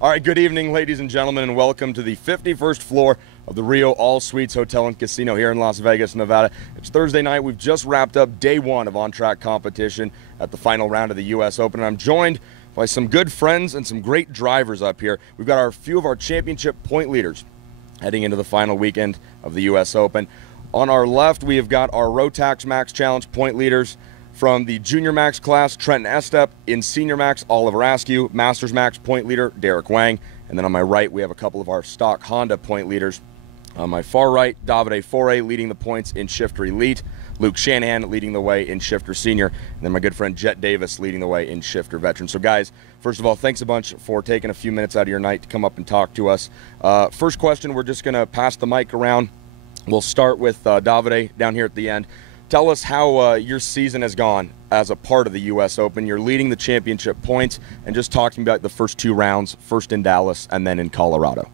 All right, good evening, ladies and gentlemen, and welcome to the 51st floor of the Rio All Suites Hotel and Casino here in Las Vegas, Nevada. It's Thursday night. We've just wrapped up day one of on-track competition at the final round of the U.S. Open, and I'm joined by some good friends and some great drivers up here. We've got a few of our championship point leaders heading into the final weekend of the U.S. Open. On our left, we have got our Rotax Max Challenge point leaders. From the Junior Max class, Trenton Estep. In Senior Max, Oliver Askew. Masters Max point leader, Wang. And then on my right, we have a couple of our stock Honda point leaders. On my far right, Davide Fore leading the points in Shifter Elite. Luke Shanahan leading the way in Shifter Senior. And then my good friend Jet Davis leading the way in Shifter Veteran. So guys, first of all, thanks a bunch for taking a few minutes out of your night to come up and talk to us. First question, we're just going to pass the mic around. We'll start with Davide down here at the end. Tell us how your season has gone as a part of the U.S. Open. You're leading the championship points, and just talking about the first two rounds, first in Dallas and then in Colorado.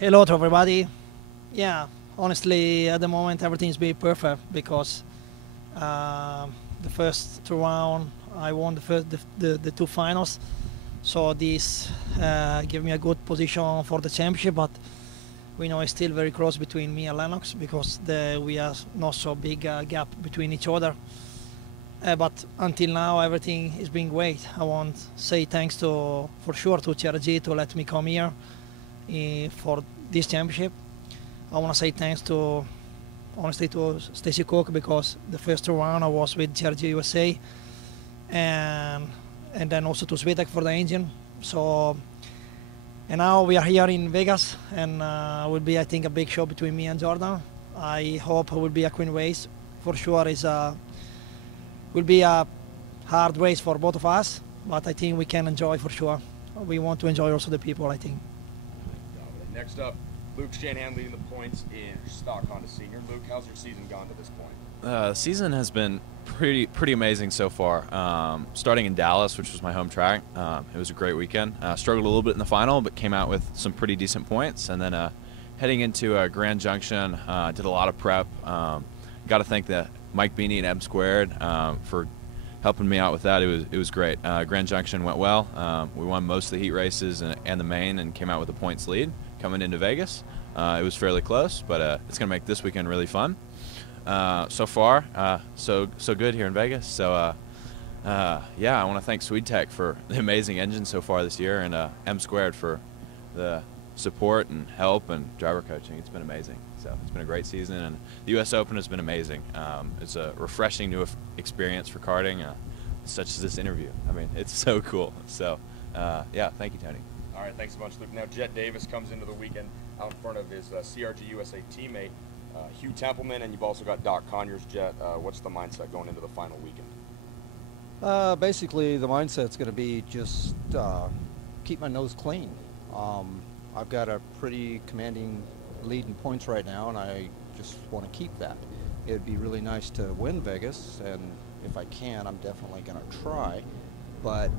Hello to everybody. Yeah, honestly, at the moment everything's been perfect because the first two rounds I won the two finals, so this gave me a good position for the championship. But we know it's still very close between me and Lennox because we have not so big gap between each other. But until now, everything has been great. I want to say thanks for sure to TRG to let me come here for this championship. I want to say thanks to, honestly, to Stacy Cook because the first round I was with TRG USA, and then also to Switek for the engine. So. And now we are here in Vegas, and will be, I think, a big show between me and Jordan. I hope it will be a clean race. For sure, will be a hard race for both of us, but I think we can enjoy for sure. We want to enjoy also the people, I think. Next up, Luke Shanahan leading the points in stock Honda Senior. Luke, how's your season gone to this point? The season has been pretty amazing so far. Starting in Dallas, which was my home track, it was a great weekend. Struggled a little bit in the final, but came out with some pretty decent points. And then heading into Grand Junction, did a lot of prep. Got to thank Mike Beanie and M Squared for helping me out with that. It was great. Grand Junction went well. We won most of the heat races and the main, and came out with a points lead coming into Vegas. It was fairly close, but it's going to make this weekend really fun. So far, so good here in Vegas. So, yeah, I want to thank Sweetech for the amazing engine so far this year, and M Squared for the support and help and driver coaching. It's been amazing. So it's been a great season, and the U.S. Open has been amazing. It's a refreshing new experience for karting, such as this interview. I mean, it's so cool. So, yeah, thank you, Tony. All right, thanks a bunch, Luke. Now, Jet Davis comes into the weekend out in front of his CRG USA teammate, Hugh Templeman, and you've also got Doc Conyers. Jet, what's the mindset going into the final weekend? Basically, the mindset's going to be just keep my nose clean. I've got a pretty commanding lead in points right now, and I just want to keep that. It'd be really nice to win Vegas, and if I can, I'm definitely going to try. But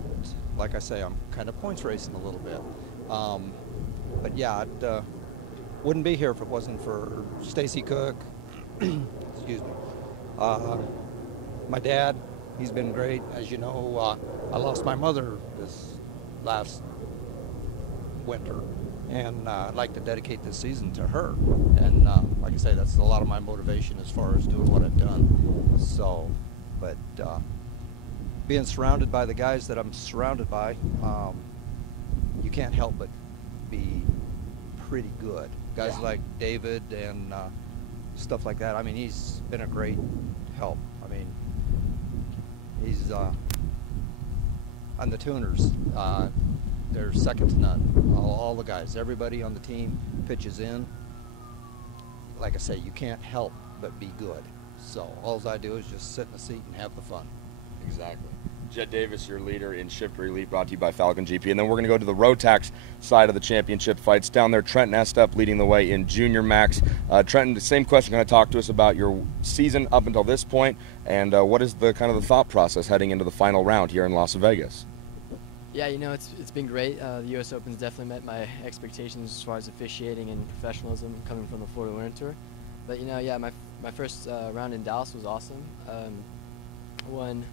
like I say, I'm kind of points racing a little bit. But yeah, I wouldn't be here if it wasn't for Stacy Cook. Excuse me. My dad, he's been great. As you know, I lost my mother this last winter, and I'd like to dedicate this season to her. And like I say, that's a lot of my motivation as far as doing what I've done. So, but being surrounded by the guys that I'm surrounded by, you can't help but be pretty good. Guys like David and stuff like that. I mean, he's been a great help. I mean, he's on the tuners. They're second to none. All the guys, everybody on the team pitches in. Like I say, you can't help but be good. So all I do is just sit in the seat and have the fun. Exactly. Jet Davis, your leader in Shifter Elite, brought to you by Falcon GP. And then we're going to go to the Rotax side of the championship fights. Down there, Trenton Estep leading the way in Junior Max. Trenton, the same question. Going to talk to us about your season up until this point, and what is the kind of the thought process heading into the final round here in Las Vegas? Yeah, you know, it's been great. The U.S. Open's definitely met my expectations as far as officiating and professionalism coming from the Florida Winter Tour. But, you know, yeah, my first round in Dallas was awesome. Won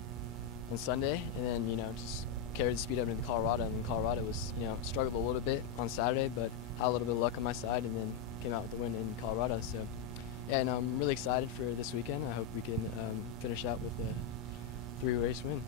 on Sunday, and then, you know, just carried the speed up into Colorado, and then Colorado was, struggled a little bit on Saturday, but had a little bit of luck on my side, and then came out with the win in Colorado. So, yeah, and I'm really excited for this weekend. I hope we can finish out with a 3-race win.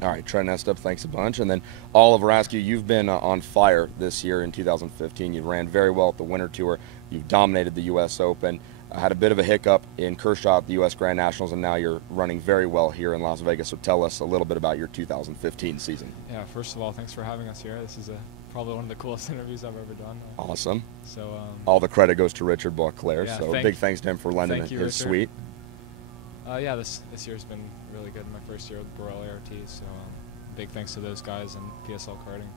All right, Trenton, Estep, thanks a bunch. And then Oliver Askew, you've been on fire this year in 2015. You ran very well at the Winter Tour. You've dominated the U.S. Open. Had a bit of a hiccup in Kershaw at the U.S. Grand Nationals, and now you're running very well here in Las Vegas. So tell us a little bit about your 2015 season. Yeah, first of all, thanks for having us here. This is probably one of the coolest interviews I've ever done. Awesome. So all the credit goes to Richard Beauclair, yeah, so big thanks to him for lending his Richard. suite. Yeah, this year's been really good. My first year with Burrell ART, so big thanks to those guys and PSL Karting.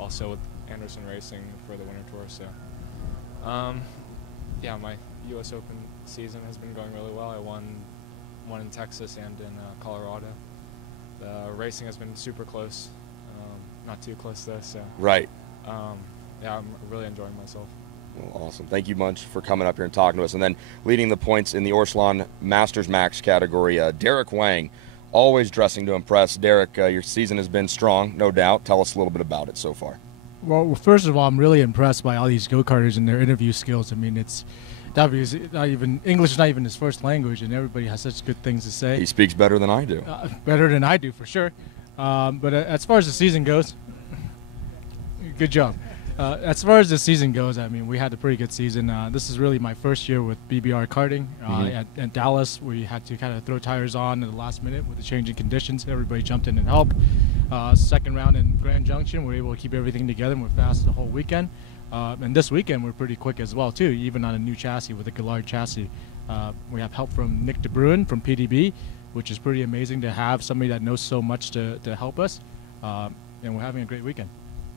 Also with Anderson Racing for the Winter Tour. So, yeah, my U.S. Open season has been going really well. I won one in Texas and in Colorado. The racing has been super close, not too close though. So right. Yeah, I'm really enjoying myself. Well, awesome. Thank you much for coming up here and talking to us. And then leading the points in the Orslon Masters Max category, Derek Wang, always dressing to impress. Derek, your season has been strong, no doubt. Tell us a little bit about it so far. Well, first of all, I'm really impressed by all these go-karters and their interview skills. I mean, English is not even his first language, and everybody has such good things to say. He speaks better than I do. Better than I do, for sure. But as far as the season goes, good job. As far as the season goes, I mean, we had a pretty good season. This is really my first year with BBR karting. At Dallas, we had to kind of throw tires on in the last minute with the changing conditions. Everybody jumped in and helped. Second round in Grand Junction, we were able to keep everything together, and we're fast the whole weekend. And this weekend, we're pretty quick as well, too, even on a new chassis with a Gillard chassis. We have help from Nick DeBruin from PDB, which is pretty amazing to have somebody that knows so much to help us. And we're having a great weekend.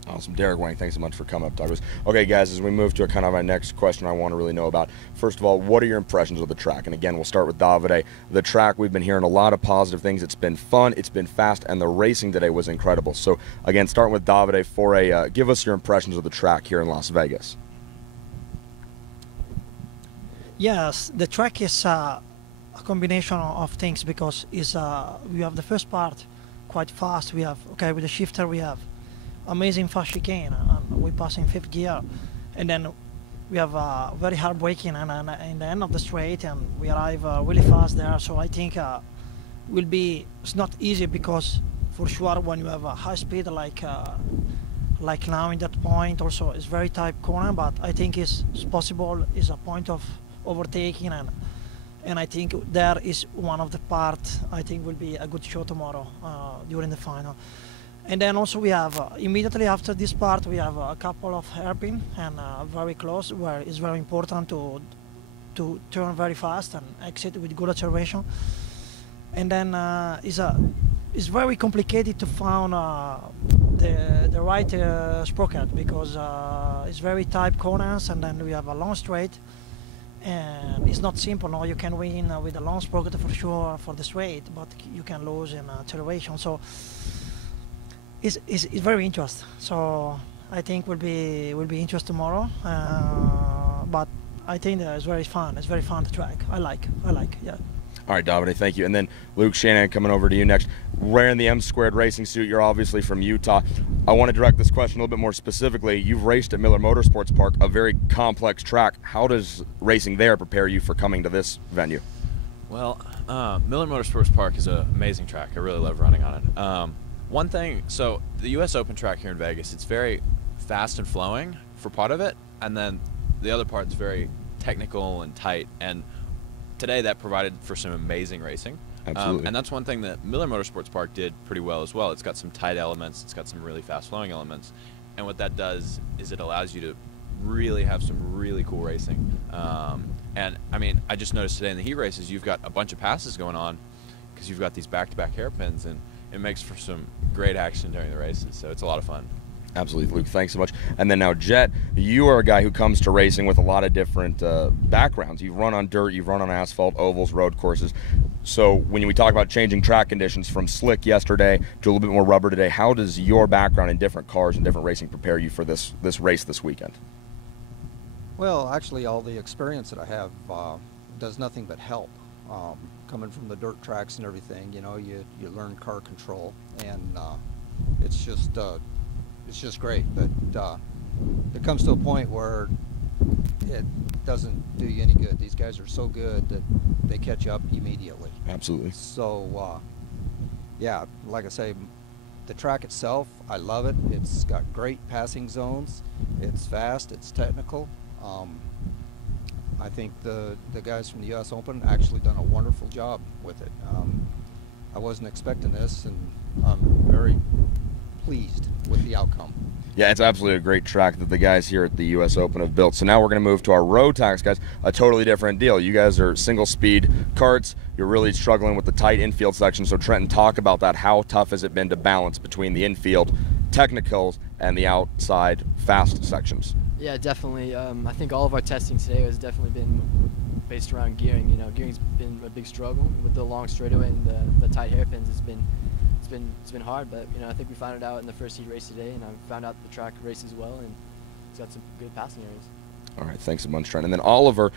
Awesome. Derek Wang, thanks so much for coming up, Douglas. Okay, guys, as we move to kind of my next question I want to really know about, first of all, what are your impressions of the track? And again, we'll start with Davide. The track, we've been hearing a lot of positive things. It's been fun, it's been fast, and the racing today was incredible. So, again, starting with Davide, Fore, give us your impressions of the track here in Las Vegas. Yes, the track is a combination of things because we have the first part quite fast. We have, with the shifter, we have amazing fast chicane, and we pass in 5th gear, and then we have very hard braking and in the end of the straight, and we arrive really fast there. So I think it's not easy because for sure when you have a high speed like now in that point, also it's very tight corner, but I think it's possible. Is a point of overtaking, and I think there is one of the parts I think will be a good show tomorrow during the final. And then also we have, immediately after this part, we have a couple of hairpin and very close, where it's very important to turn very fast and exit with good acceleration. And then it's very complicated to find the right sprocket because it's very tight corners, and then we have a long straight. And it's not simple. No, you can win with a long sprocket for sure for the straight, but you can lose in acceleration. So it's very interesting. So I think will be interesting tomorrow. But I think that it's very fun. It's very fun to track. I like. Yeah. All right, Davide, thank you. And then Luke Shanahan coming over to you next. Wearing the M2 racing suit, you're obviously from Utah. I want to direct this question a little bit more specifically. You've raced at Miller Motorsports Park, a very complex track. How does racing there prepare you for coming to this venue? Well, Miller Motorsports Park is an amazing track. I really love running on it. One thing, so the U.S. Open track here in Vegas, it's very fast and flowing for part of it, and then the other part's very technical and tight, and today that provided for some amazing racing. Absolutely. And that's one thing that Miller Motorsports Park did pretty well as well. It's got some tight elements, it's got some really fast flowing elements, and what that does is it allows you to really have some really cool racing. And I mean, I just noticed today in the heat races, you've got a bunch of passes going on because you've got these back-to-back hairpins, and it makes for some great action during the races, so it's a lot of fun. Absolutely, Luke. Thanks so much. And then now, Jet, you are a guy who comes to racing with a lot of different backgrounds. You've run on dirt, you've run on asphalt, ovals, road courses. So when we talk about changing track conditions from slick yesterday to a little bit more rubber today, how does your background in different cars and different racing prepare you for this race this weekend? Well, actually, all the experience that I have does nothing but help. Coming from the dirt tracks and everything, you know, you learn car control, and it's just great. But there comes to a point where it doesn't do you any good. These guys are so good that they catch up immediately. Absolutely. So, yeah, like I say, the track itself, I love it. It's got great passing zones. It's fast. It's technical. I think the guys from the U.S. Open actually done a wonderful job with it. I wasn't expecting this, and I'm very pleased with the outcome. Yeah, it's absolutely a great track that the guys here at the U.S. Open have built. So now we're going to move to our Rotax guys, a totally different deal. You guys are single-speed karts. You're really struggling with the tight infield section. So Trenton, talk about that. How tough has it been to balance between the infield technicals and the outside fast sections? Yeah, definitely. I think all of our testing today has definitely been based around gearing. You know, gearing's been a big struggle with the long straightaway and the tight hairpins. It's been hard, but you know, I think we found it out in the first heat race today, and I found out the track races well, and it's got some good passing areas. All right, thanks a bunch, Trent. And then Oliver,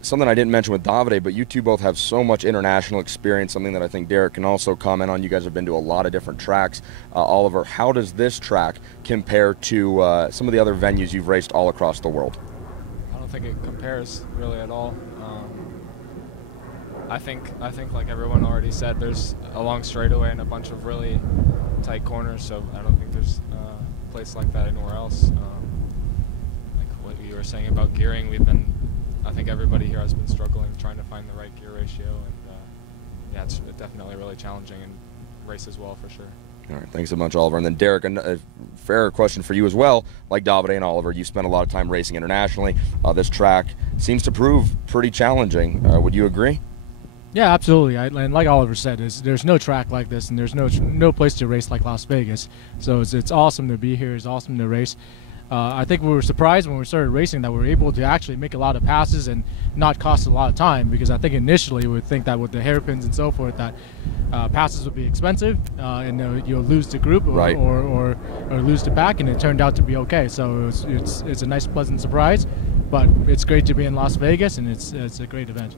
something I didn't mention with Davide, but you two both have so much international experience, something that I think Derek can also comment on. You guys have been to a lot of different tracks. Oliver, how does this track compare to some of the other venues you've raced all across the world? I don't think it compares really at all. I think like everyone already said, there's a long straightaway and a bunch of really tight corners, so I don't think there's a place like that anywhere else. Like what you were saying about gearing, I think everybody here has been struggling trying to find the right gear ratio, and yeah, it's definitely really challenging and races well for sure. All right, thanks so much, Oliver. And then Derek, a fair question for you as well. Like Davide and Oliver, you spent a lot of time racing internationally. This track seems to prove pretty challenging. Would you agree? Yeah, absolutely. And like Oliver said, there's no track like this, and there's no place to race like Las Vegas. So it's awesome to be here. It's awesome to race. I think we were surprised when we started racing that we were able to actually make a lot of passes and not cost a lot of time, because I think initially we would think that with the hairpins and so forth that passes would be expensive and you'll lose the group or lose the pack, and it turned out to be okay. So it's a nice, pleasant surprise, but it's great to be in Las Vegas, and it's a great event.